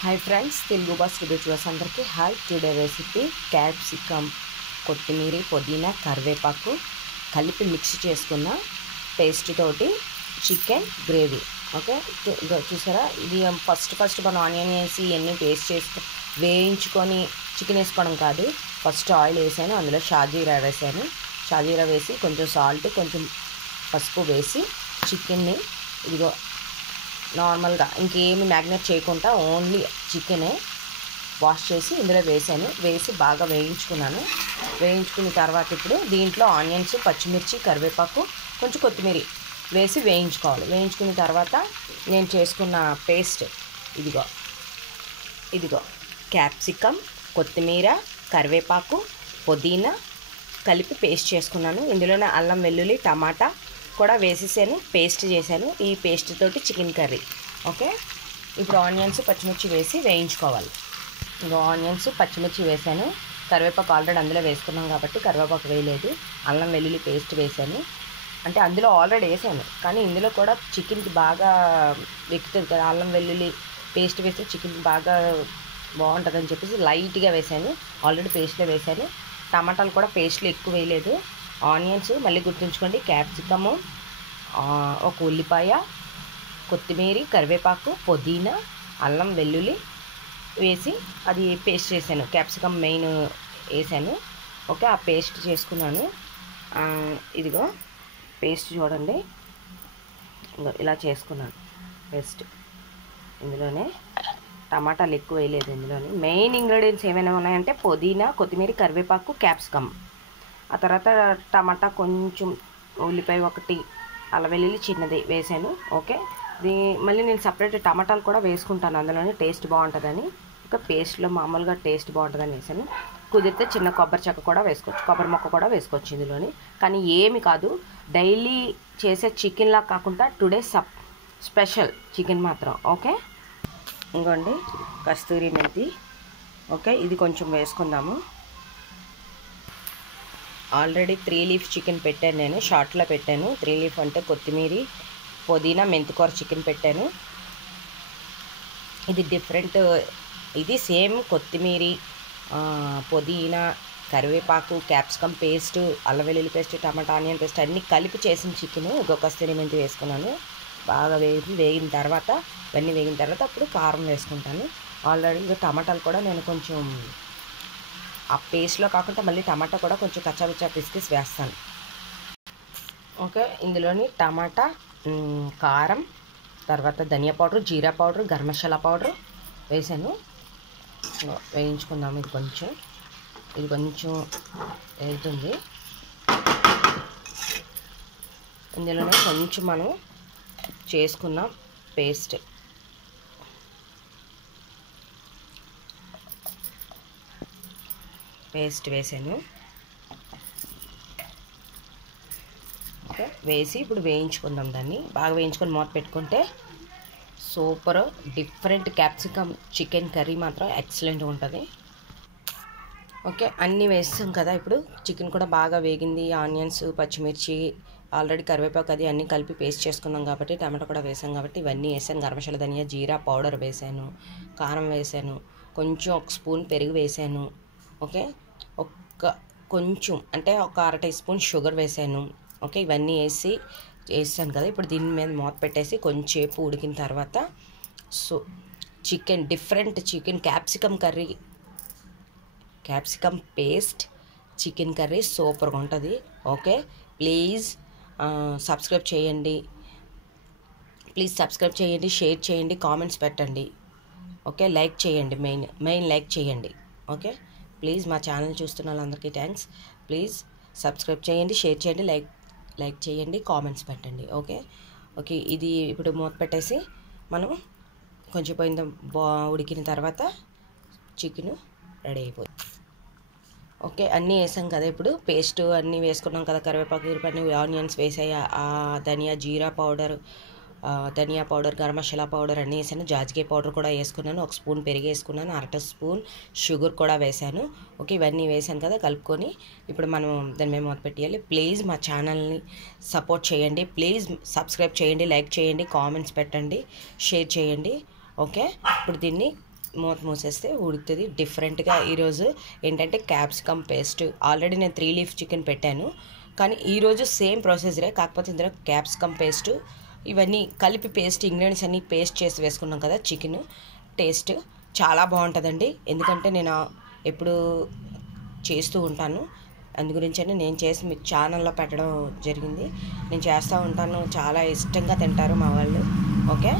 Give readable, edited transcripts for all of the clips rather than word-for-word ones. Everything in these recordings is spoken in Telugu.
हाई फ्रेंड्स तेलुगु बस वीडियोस अंदरिकी हाई टुडे रेसिपी कैप्सिकम కొత్తిమీర పుదీనా కరివేపాకు కలిపి మిక్స్ చేసుకున్న పేస్ట్ తోటి చికెన్ గ్రేవీ ఓకే చూసారా ఇది ఫస్ట్ మనం ఆనియన్ వేసి ఇవన్నీ పేస్ట్ చేసుకొని వేయించుకొని చికెన్ వేసుకోవడం కాదు ఫస్ట్ ఆయిల్ వేసాను అందులో షాజీరా వేసాను షాజీరా వేసి కొంచెం సాల్ట్ కొంచెం పసుపు వేసి చికెన్ని ఇదిగో నార్మల్గా ఇంకేమి మ్యాగ్నేట్ చేయకుండా ఓన్లీ చికెనే వాష్ చేసి ఇందులో వేసాను వేసి బాగా వేయించుకున్నాను వేయించుకున్న తర్వాత ఇప్పుడు దీంట్లో ఆనియన్స్ పచ్చిమిర్చి కరివేపాకు కొంచెం కొత్తిమీర వేసి వేయించుకోవాలి వేయించుకున్న తర్వాత నేను చేసుకున్న పేస్ట్ ఇదిగో క్యాప్సికమ్ కొత్తిమీర కరివేపాకు పుదీనా కలిపి పేస్ట్ చేసుకున్నాను ఇందులోనే అల్లం వెల్లుల్లి టమాటా కూడా వేసేసాను పేస్ట్ చేశాను ఈ పేస్ట్ తోటి చికెన్ కర్రీ ఓకే ఇప్పుడు ఆనియన్స్ పచ్చిమిర్చి వేసి వేయించుకోవాలి ఇంకో ఆనియన్స్ పచ్చిమిర్చి వేసాను కరివేపాకు ఆల్రెడీ అందులో వేసుకున్నాం కాబట్టి కరివేపాకు వేయలేదు అల్లం వెల్లుల్లి పేస్ట్ వేసాను అంటే అందులో ఆల్రెడీ వేసాను కానీ ఇందులో కూడా చికెన్కి బాగా ఎక్కుతుంది కదా అల్లం వెల్లుల్లి పేస్ట్ వేస్తే చికెన్కి బాగా బాగుంటుందని చెప్పేసి లైట్గా వేసాను ఆల్రెడీ పేస్ట్లో వేసాను టమాటాలు కూడా పేస్ట్లో ఎక్కువ వేయలేదు ఆనియన్స్ మళ్ళీ గుర్తుంచుకోండి క్యాప్సికము ఒక ఉల్లిపాయ కొత్తిమీర కరివేపాకు పుదీనా అల్లం వెల్లుల్లి వేసి అది పేస్ట్ చేశాను క్యాప్సికమ్ మెయిన్ వేసాను ఓకే ఆ పేస్ట్ చేసుకున్నాను ఇదిగో పేస్ట్ చూడండి ఇలా చేసుకున్నాను పేస్ట్ ఇందులోనే టమాటాలు ఎక్కువ వేయలేదు ఇందులోనే మెయిన్ ఇంగ్రీడియంట్స్ ఏమైనా ఉన్నాయంటే పుదీనా కొత్తిమీర కరివేపాకు క్యాప్సికమ్ ఆ తర్వాత టమాటా కొంచెం ఉల్లిపాయ ఒకటి అల్లం వెల్లుల్లి చిన్నది వేసాను ఓకే మళ్ళీ నేను సపరేట్ టమాటాలు కూడా వేసుకుంటాను అందులోనే టేస్ట్ బాగుంటుందని ఒక పేస్ట్లో మామూలుగా టేస్ట్ బాగుంటుందని వేసాను కుదిరితే చిన్న కొబ్బరి చెక్క కూడా వేసుకోవచ్చు కొబ్బరి మొక్క కూడా వేసుకోవచ్చు ఇందులోని కానీ ఏమి కాదు డైలీ చేసే చికెన్లా కాకుండా టుడే స్పెషల్ చికెన్ మాత్రం ఓకే ఇంకోండి కస్తూరి మెంతి ఓకే ఇది కొంచెం వేసుకుందాము ఆల్రెడీ 3 లీఫ్ చికెన్ పెట్టాను నేను షార్ట్లో పెట్టాను 3 లీఫ్ అంటే కొత్తిమీర పుదీనా మెంతికూర చికెన్ పెట్టాను ఇది డిఫరెంట్ ఇది సేమ్ కొత్తిమీర పుదీనా కరివేపాకు క్యాప్సికమ్ పేస్ట్ అల్లం వెల్లుల్లి పేస్ట్ టమాటా ఆనియన్ పేస్ట్ అన్నీ కలిపి చేసిన చికెన్ ఒక కస్తూరి మెంతి వేసుకున్నాను బాగా వేగిన తర్వాత ఇవన్నీ వేగిన తర్వాత అప్పుడు కారం వేసుకుంటాను ఆల్రెడీ ఇంకా టమాటాలు కూడా నేను కొంచెం ఆ పేస్ట్లో కాకుండా మళ్ళీ టమాటా కూడా కొంచెం కచ్చాపిచ్చా పిసికిసి వేస్తాను ఓకే ఇందులోని టమాటా కారం తర్వాత ధనియా పౌడర్ జీరా పౌడర్ గరం మసాలా పౌడర్ వేసాను వేయించుకుందాము ఇది కొంచెం వేగుతుంది ఇందులోనే కొంచెం మనం చేసుకున్న పేస్ట్ వేసాను ఓకే వేసి ఇప్పుడు వేయించుకుందాం దాన్ని బాగా వేయించుకొని మూత పెట్టుకుంటే super different capsicum chicken curry మాత్రం ఎక్సలెంట్గా ఉంటుంది ఓకే అన్నీ వేస్తాం కదా ఇప్పుడు చికెన్ కూడా బాగా వేగింది ఆనియన్స్ పచ్చిమిర్చి ఆల్రెడీ కరివేపాకు అది అన్నీ కలిపి పేస్ట్ చేసుకున్నాం కాబట్టి టమాటా కూడా వేసాం కాబట్టి ఇవన్నీ వేసాను గరం మసాలా ధనియా జీరా పౌడర్ వేసాను కారం వేసాను కొంచెం ఒక స్పూన్ పెరుగు వేసాను ఓకే కొంచెం అంటే ఒక అర టీ స్పూన్ షుగర్ వేసాను ఓకే ఇవన్నీ వేసాను కదా ఇప్పుడు దీని మీద మూత పెట్టేసి కొంచెంసేపు ఉడికిన తర్వాత so chicken different chicken capsicum curry capsicum paste chicken curry సూపర్గా ఉంటుంది ఓకే ప్లీజ్ సబ్స్క్రైబ్ చేయండి షేర్ చేయండి కామెంట్స్ పెట్టండి ఓకే లైక్ చేయండి మెయిన్ లైక్ చేయండి ఓకే ప్లీజ్ మా ఛానల్ చూస్తున్న వాళ్ళందరికీ థ్యాంక్స్ ప్లీజ్ సబ్స్క్రైబ్ చేయండి షేర్ చేయండి లైక్ చేయండి కామెంట్స్ పెట్టండి ఓకే ఇది ఇప్పుడు మూత పెట్టేసి మనం కొంచెం ఉడికిన తర్వాత చికెన్ రెడీ అయిపోయింది ఓకే అన్నీ వేసాం కదా ఇప్పుడు పేస్ట్ అన్నీ వేసుకున్నాం కదా కరివేపాకు ఇరుపన్ని ఆనియన్స్ వేసాయి ధనియా జీరా పౌడర్ ధనియా పౌడర్ గరం మసాలా పౌడర్ అన్నీ వేసాను జాజికాయ పౌడర్ కూడా వేసుకున్నాను ఒక స్పూన్ పెరుగు వేసుకున్నాను అర స్పూన్ షుగర్ కూడా వేసాను ఓకే ఇవన్నీ వేసాను కదా కలుపుకొని ఇప్పుడు మనం దాన్ని మేము మూత పెట్టేయాలి ప్లీజ్ మా ఛానల్ని సపోర్ట్ చేయండి ప్లీజ్ సబ్స్క్రైబ్ చేయండి లైక్ చేయండి కామెంట్స్ పెట్టండి షేర్ చేయండి ఓకే ఇప్పుడు దీన్ని మూత మూసేస్తే ఉడుకుతుంది. డిఫరెంట్గా ఈరోజు ఏంటంటే క్యాప్సికమ్ పేస్ట్, ఆల్రెడీ నేను 3 లీఫ్ చికెన్ పెట్టాను, కానీ ఈరోజు సేమ్ ప్రొసీజరే, కాకపోతే ఇందులో క్యాప్సికమ్ పేస్ట్ ఇవన్నీ కలిపి పేస్ట్, ఇంగ్రీడియంట్స్ అన్నీ పేస్ట్ చేసి వేసుకున్నాం కదా. చికెన్ టేస్ట్ చాలా బాగుంటుందండి, ఎందుకంటే నేను ఎప్పుడు చేస్తూ ఉంటాను, అందుగురించని నేను చేసి మీకు ఛానల్లో పెట్టడం జరిగింది. నేను చేస్తూ ఉంటాను, చాలా ఇష్టంగా తింటారు మా వాళ్ళు. ఓకే,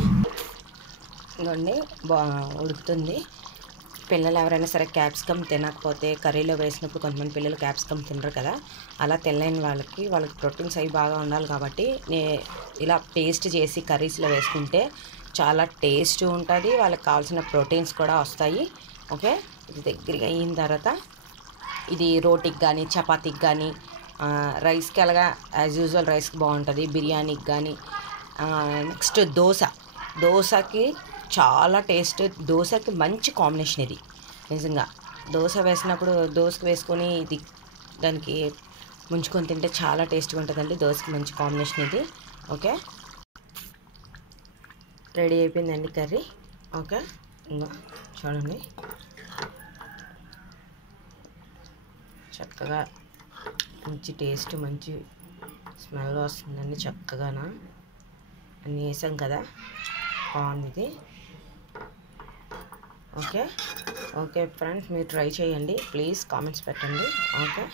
ఇదిగోండి ఉడుకుతుంది. పిల్లలు ఎవరైనా సరే క్యాప్సికమ్ తినకపోతే కర్రీలో వేసినప్పుడు కొంతమంది పిల్లలు క్యాప్సికమ్ తినరు కదా, అలా తినలేని వాళ్ళకి ప్రోటీన్స్ అవి బాగా ఉండాలి కాబట్టి ఇలా పేస్ట్ చేసి కర్రీస్లో వేసుకుంటే చాలా టేస్ట్ ఉంటుంది, వాళ్ళకి కావాల్సిన ప్రోటీన్స్ కూడా వస్తాయి. ఓకే, ఇది దగ్గరగా అయిన తర్వాత ఇది రోటీకి కానీ చపాతీకి కానీ రైస్కి అలాగా యాజ్ యూజువల్ రైస్కి బాగుంటుంది, బిర్యానీకి కానీ. నెక్స్ట్ దోశకి చాలా టేస్ట్, దోశకి మంచి కాంబినేషన్ ఇది నిజంగా. దోశ వేసినప్పుడు దోశకి వేసుకొని ఇది దానికి ముంచుకొని తింటే చాలా టేస్ట్గా ఉంటుందండి. దోశకి మంచి కాంబినేషన్ ఇది. ఓకే, రెడీ అయిపోయిందండి కర్రీ. ఓకే, ఇంకా చూడండి చక్కగా మంచి టేస్ట్, మంచి స్మెల్ వస్తుందండి. చక్కగానా అన్నీ వేసాం కదా, బాగుంది. ఓకే ఫ్రెండ్స్, మీరు ట్రై చేయండి, ప్లీజ్ కామెంట్స్ పెట్టండి. ఓకే.